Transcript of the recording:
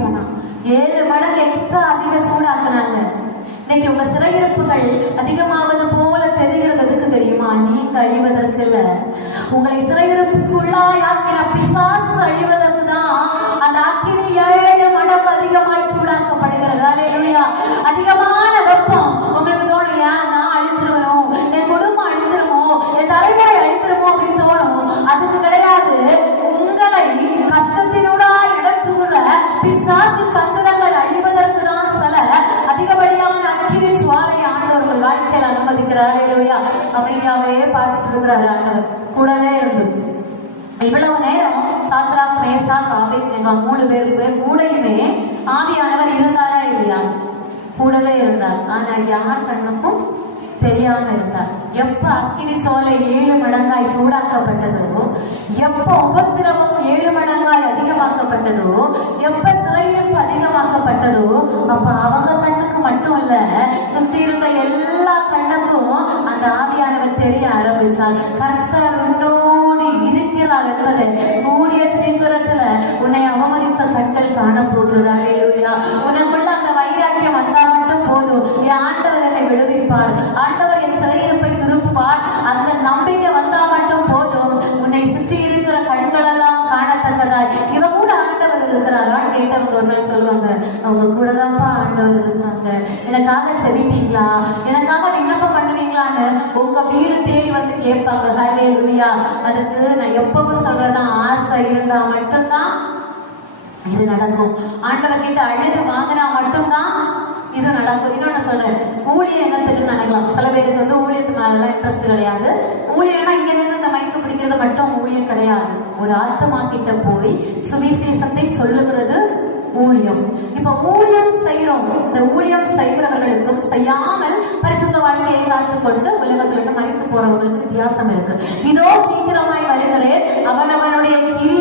போனான். 7 மடங்கு எக்ஸ்ட்ரா அதிக சூடாக்குனாங்க. இன்னைக்கு உங்க சிறையிருப்புகள் அதிகமாவது போல தெரிகிறது எதுக்கு தெரியுமா? நீங்க அழிவதற்கு இல்ல, உங்களை சிறையிருப்புக்குள்ளாய் ஆக்கின பிசாசு அழிவதற்கு தான் அந்த அக்கினி 7 மடங்கு அதிகமாய் சூடாக்கப்படுகிறது. அல்லேலூயா. அதிகமான வெப்பம் உங்களுக்கு தோணும், ஏன் நான் அழிச்சிருவனும், என் குடும்பம் அழிச்சிருமோ, என் தலைமுறை அழிச்சிருமோ அப்படின்னு தோணும். அதுக்கு கிடையாது. உங்களை கஷ்டத்தினூடா இடத்துற பிசாசு தந்திரங்கள் அழிவதற்கு தான் சில அதிகப்படியான அக்கினி சுவாலை ஆண்டவர்கள் வாழ்க்கையில் அனுமதிக்கிறார். அல்லேலூயா. அமைதியாவே பார்த்துட்டு இருக்கிறாரு ஆண்டவர், கூடவே இருந்து. இவ்வளவு நேரம் சாத்ராக், மேசாக், ஆபேத்நேகோ 3 பேருக்கு கூடயுமே ஆவியானவர் இருந்தாரா இல்லையா? கூடவே இருந்தார். ஆனா யார் கண்ணுக்கும் தெரியாம இருந்தார். எப்ப அக்கினி சோலை 7 மடங்காய் சூடாக்கப்பட்டதோ, எப்ப உபத்திரவம் 7 மடங்காய் அதிகமாக்கப்பட்டதோ, எப்ப சிறையிருப்பு அதிகமாக்கப்பட்டதோ, அப்ப அவங்க கண்ணுக்கு மட்டும் இல்ல, சுற்றி இருந்த எல்லா கண்ணுக்கும் அந்த ஆவியானவர் தெரிய ஆரம்பிச்சார். கர்த்தர் உன்னோடு இருக்கிறார் என்பதை கூடிய சீக்கிரத்துல உன்னை அவமதித்த கண்கள் காண போகிறது. அல்லேலூயா. உனக்குள்ள அந்த வைராக்கியம் வந்தா மட்டும் போதும், என் ஆண்டவர் என்னை விடுவிப்பார், ஆண்டவர் என் சிறையிருப்பை திருப்புவார், அந்த நம்பிக்கை வந்தா மட்டும் போதும். உன்னை சுற்றி இருக்கிற கண்கள் எல்லாம் காணத்தக்கதாய் இவ கூட ஆண்டவர் இருக்கிறாரான்னு கேட்டவங்க ஒரு நாள் சொல்லுவாங்க, அவங்க கூட தான்ப்பா ஆண்டவர் இருக்கிறாங்க, எனக்காக செபிப்பீங்களா, எனக்காக விண்ணப்பம் பண்ணுவீங்களான்னு உங்க வீடு தேடி வந்து கேட்பாங்க. ஹல்லேலூயா. அதுக்கு நான் எப்பவும் சொல்றதான், ஆசை இருந்தா மட்டும்தான் இது நடக்கும். ஆண்டவர் கிட்ட அழுது வாங்கினா மட்டும்தான் இது நடக்கும். இன்னொன்னு சொல்றேன், ஊழியம் என்னத்துக்கு நினைக்கலாம். சில பேருக்கு வந்து ஊழியத்து மேல இன்ட்ரெஸ்ட் கிடையாது. ஊழியம்னா இங்க இருந்து இந்த மைக்கு பிடிக்கிறது மட்டும் ஊழியம் கிடையாது. ஒரு ஆத்மா கிட்ட போய் சுவிசேஷத்தை சொல்லுகிறது ஊழியம். இப்ப ஊழியம் செய்யறோம். இந்த ஊழியம் செய்கிறவர்களுக்கும் செய்யாமல் பரிசுத்த வாழ்க்கையை காத்துக்கொண்டு உலகத்துல இருந்து மறைத்து போறவர்களுக்கு வித்தியாசம் இருக்கு. இதோ சீக்கிரமாய் வருகிறேன், அவனவனுடைய கிரி